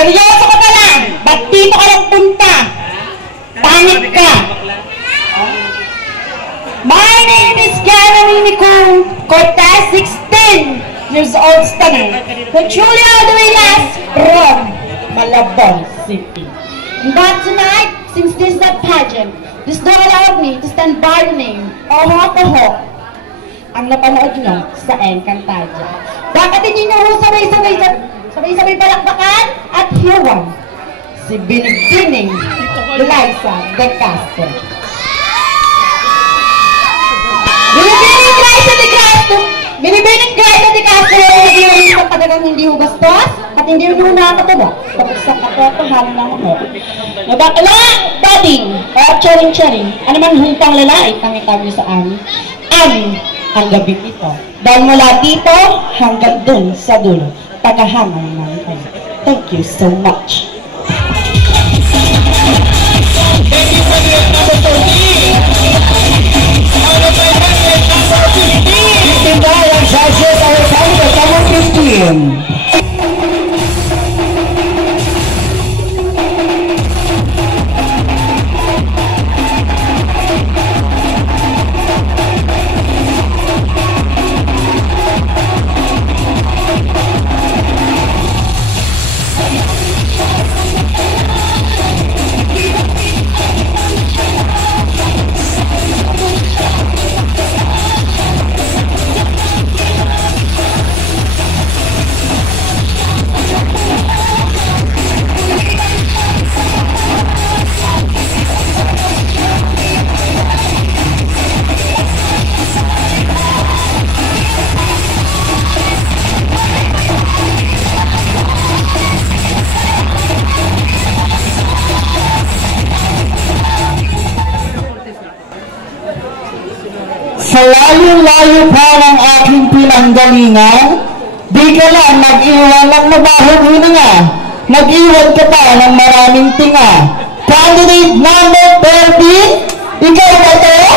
Seryoso ka ba lang? Ba't dito ka lang punta? Pangit ka. My name is Caroline Cortez, 16 years old stunner. From Julia Duenas from Malabon City. But tonight, since this is a pageant, this door allowed me to stand by the name Oho ang napanood nyo sa Encantadia. Bakit hindi nyo sabay-sabay palakpakan at hiwan si Binibining Liza de Castro. Binibining Liza de Castro ay sa padagang hindi hugastos at hindi nyo nakakatawa tapos sa katotohanan ng mo. Nabakala, dating, o charing-charing, ano man humpang lalait ang itawag nyo sa amin, ang gabi ito. Dahil mula dito hanggang dun sa dulo, pagkahangal namin kayo. Thank you so much. Thank you for the number 13. Out of my head, number 15. 15 ang judges, our candidate, number 15. Sa layo-layo pa ng aking pinanggalingan, di ka lang nag-iwan ng mabahong hininga, nag-iwan ka pa ng maraming tinga. Candidate number 13, ikaw ba ito?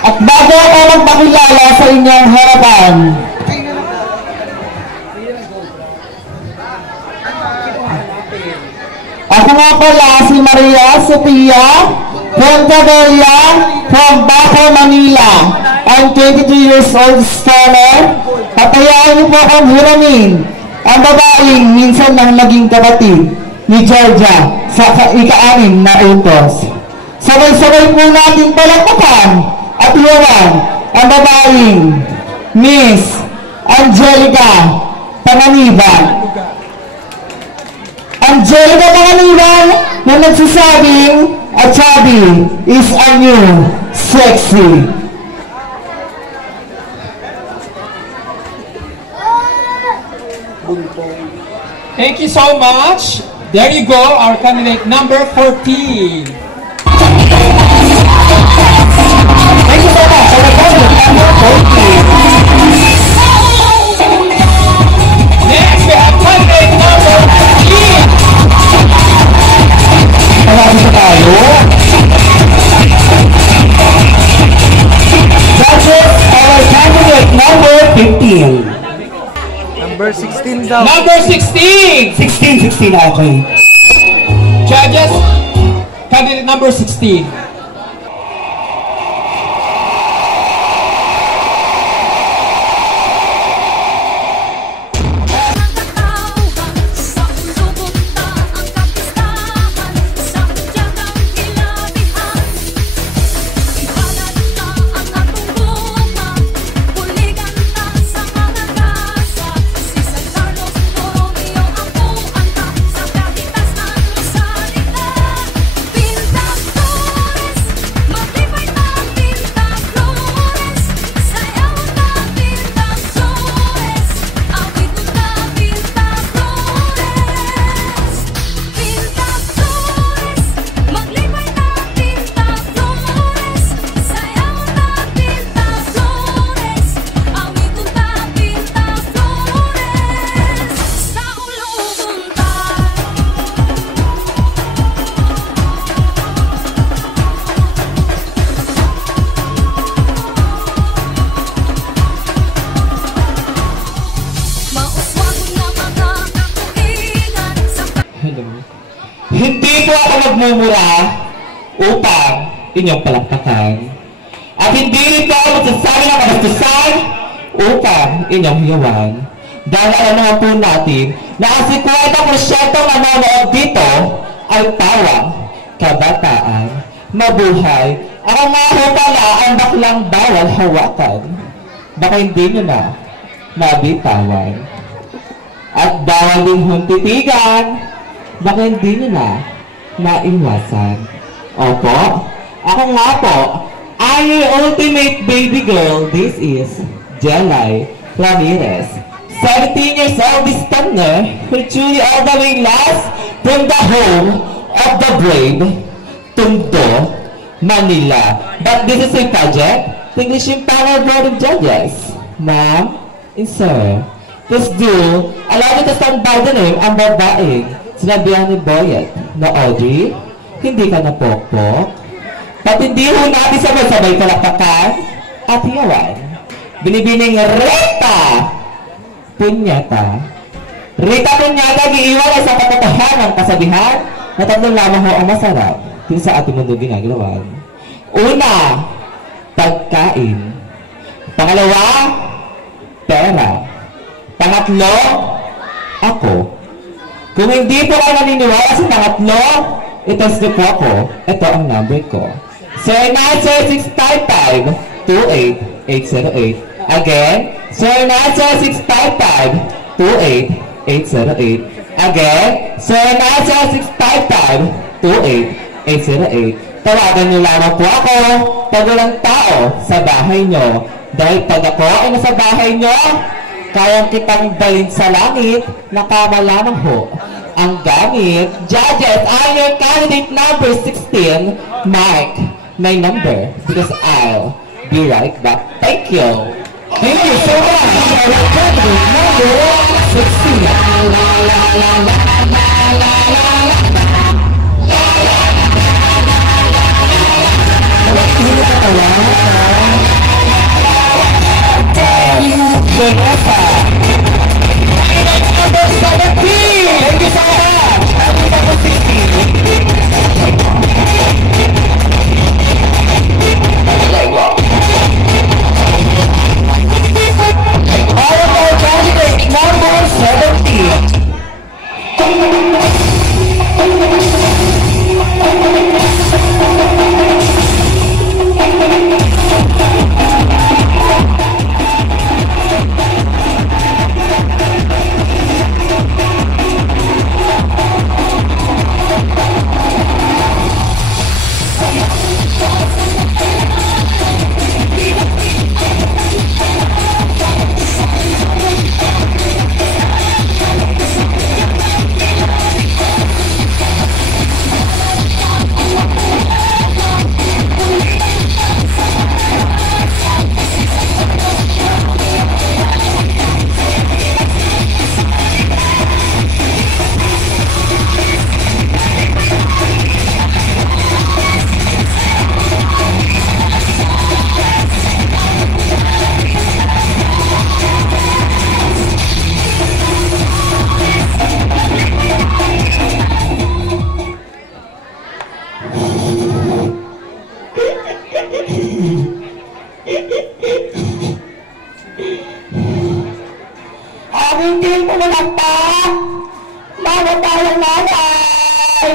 At bago ako magpakilala sa inyong harapan, ako nga pala si Maria Sofia Fontadella from Baco, Manila, ang 22 years old stunner. Patayaan niyo po akong hiramin ang babaeng minsan nang naging kapatid ni Georgia sa ika-anim na utos. Sabay-sabay po natin palakpakan at iwan ang babaeng Miss Angelica Panganiban. Angelica Panganiban na nagsasabing a chubby is a new sexy. Thank you so much. There you go, our candidate number 14. Thank you so much. Our candidate number 14. Next, we have candidate number 15. Marami sa tayo. Judges, our candidate number 15. Number 16 daw. Number 16. 16, okay. Judges, candidate number 16. Hindi po ako magmumura upang inyong palakpakan. At hindi rin po ako magsasabi ng kabastusan upang inyong hiyawan. Dahil alam naman po natin na ang 50% manonood dito ay tawang kabataan. Mabuhay. Ako nga ho pala ang baklang bawal hawakan. Baka hindi nyo na mabitawan. At bawal din hong titigan. Baka hindi nyo na maiwasan. Opo, ako nga po, I'm your ultimate baby girl. This is Jelay Ramirez. 17 years old this summer, who truly all the way last from the home of the brave, Tondo, Manila. But this is a project, the English Panel Board of Judges. Ma'am and sir, please do allow me to stand by the name ang babaeng sinabihan ni Boyet na Audrey, hindi ka napokpok. At hindi ho natin sabay-sabay palakpakan at hiyawan. Binibining Rita Punyata. Rita Punyata, giiwan ay sa katotohanan kasabihan na tatlong lamang ho ang masarap kung sa ating mundo ginagawan. Una, pagkain. Pangalawa, pera. Pangatlo, ako. Kung hindi po kayo naniniwala sa pangatlo, i-test niyo po ako. Ito ang number ko. 090655-28808. Again, 090655-28808. Again, 090655-28808. Tawagan niyo lamang po ako pag walang tao sa bahay niyo. Dahil pag ako ay nasa bahay niyo, kayang kitang dalhin sa langit na kama lamang ho. Ang gamit, judges, are your candidate number 16, Mike, my number, because I'll be right back. Thank you. Thank you so much. Our candidate number 16. Number 17. Thank you so much. Number 16. All of our candidates, number 17. Hindi mo malakpak, mamatayang nanay.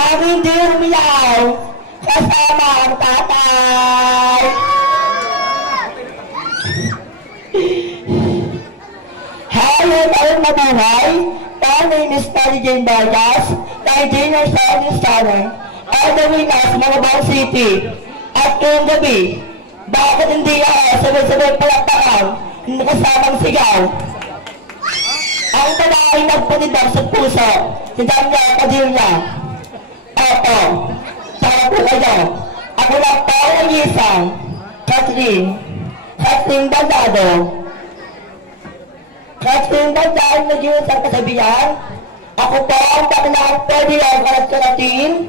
Ang hindi umiyaw, kasama ang tatay. Hello, mayroong mabuhay. My name is Mary Jane Vargas, 19 years old in summer. All the way last, Malabon City. At ngayong gabi, bakit hindi ako sabay-sabay palakpakan? Hindi kasamang sigaw. Ang babaeng nagpunidang sa puso, si Daniel Padilla. Opo, para po kayo. Ako lang po ang isang Catherine Bandado. Catherine Bandado, nag-iwan sa kasabihan. Ako po ang baklang pwede ang kalat-kalatin.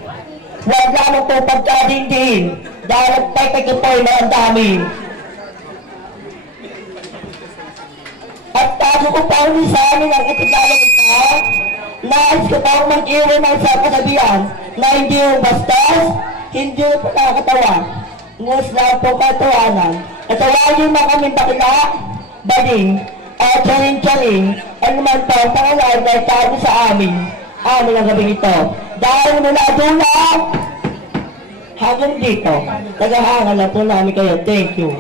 Huwag lamang po pagkadindin. Dahil nagpapay ko po yung mga dami. At bago ko pa huli sa amin ang itigalang ito, na nais ko pang mag-iwan ng sa kasabihan na hindi yung bastos, hindi yung nakakatawa. Ngus lang po katawanan. At tawagin mo kami bakila, baling, at charing-charing, ano man po ang pangalan na itago sa amin ang gabing ito. Dahil mula dula, hanggang dito, nagahangal na po namin kayo. Thank you.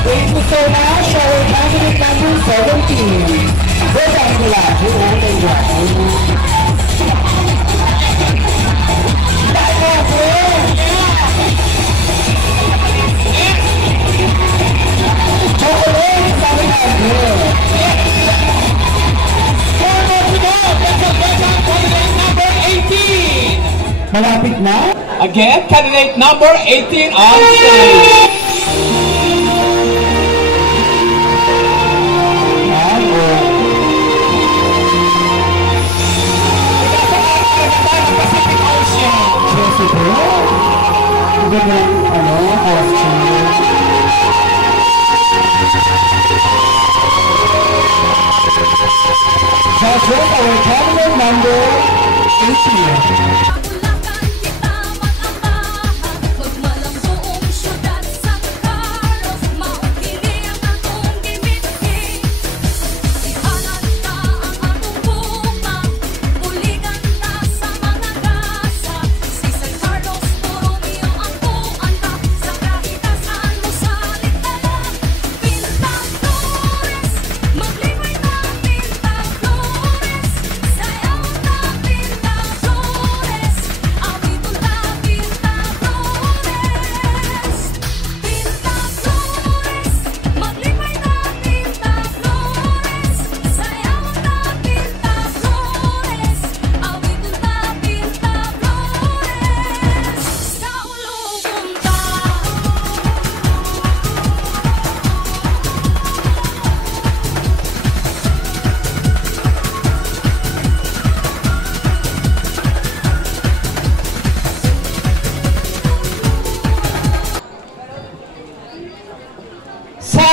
Thank you so much. Our candidate number 17. Good on the lab. You only one. Malapit na. Again, candidate number 18 on stage. That's right, our candidate number 18.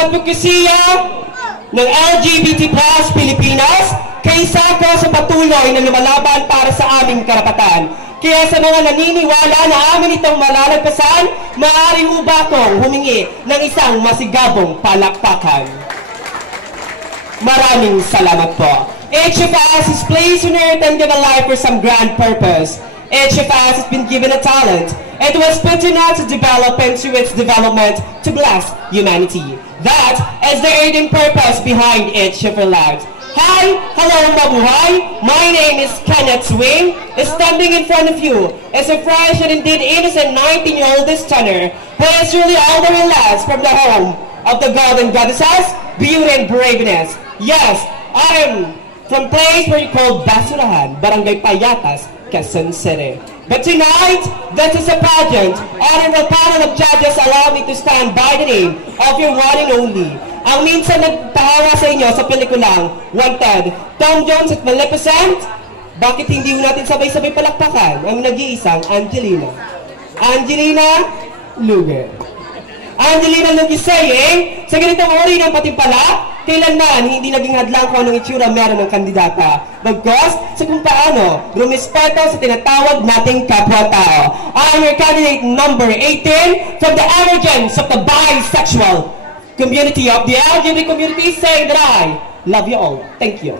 Advokasya ng LGBT+ Pilipinas kaysa ko sa patuloy na lumalaban para sa aming karapatan. Kaya sa mga naniniwala na amin itong malalagpasan, maaari ho ba akong humingi ng isang masigabong palakpakan? Maraming salamat po. HFS is placed on earth and given life for some grand purpose. HFS has been given a talent. It was put in us to develop into its development to bless humanity. That is the urgent purpose behind HFS. Hi, hello mabuhay. My name is Kenneth Swing. Standing in front of you is a fresh and indeed innocent 19-year-old stunner who is really all the way less from the home of the golden goddesses, beauty and braveness. Yes, I am from place where you call Basurahan, Barangay Payatas, Quezon City. But tonight, this is a pageant. Honorable panel of judges, allow me to stand by the name of your one and only. Ang minsan nagpahawa sa inyo sa pelikulang Wanted, Tom Jones at Maleficent. Bakit hindi natin sabay-sabay palakpakan ang nag-iisang Angelina? Angelina Luger. Angelina Luger saying, sa ganitong uri ng patimpala, kailanman hindi naging hadlang kung anong itsura meron ng kandidata. Bagkos sa kung paano rumispeto sa tinatawag nating kapwa-tao. I'm your candidate number 18 from the emergence of the bisexual community of the LGBT community, saying that I love you all. Thank you.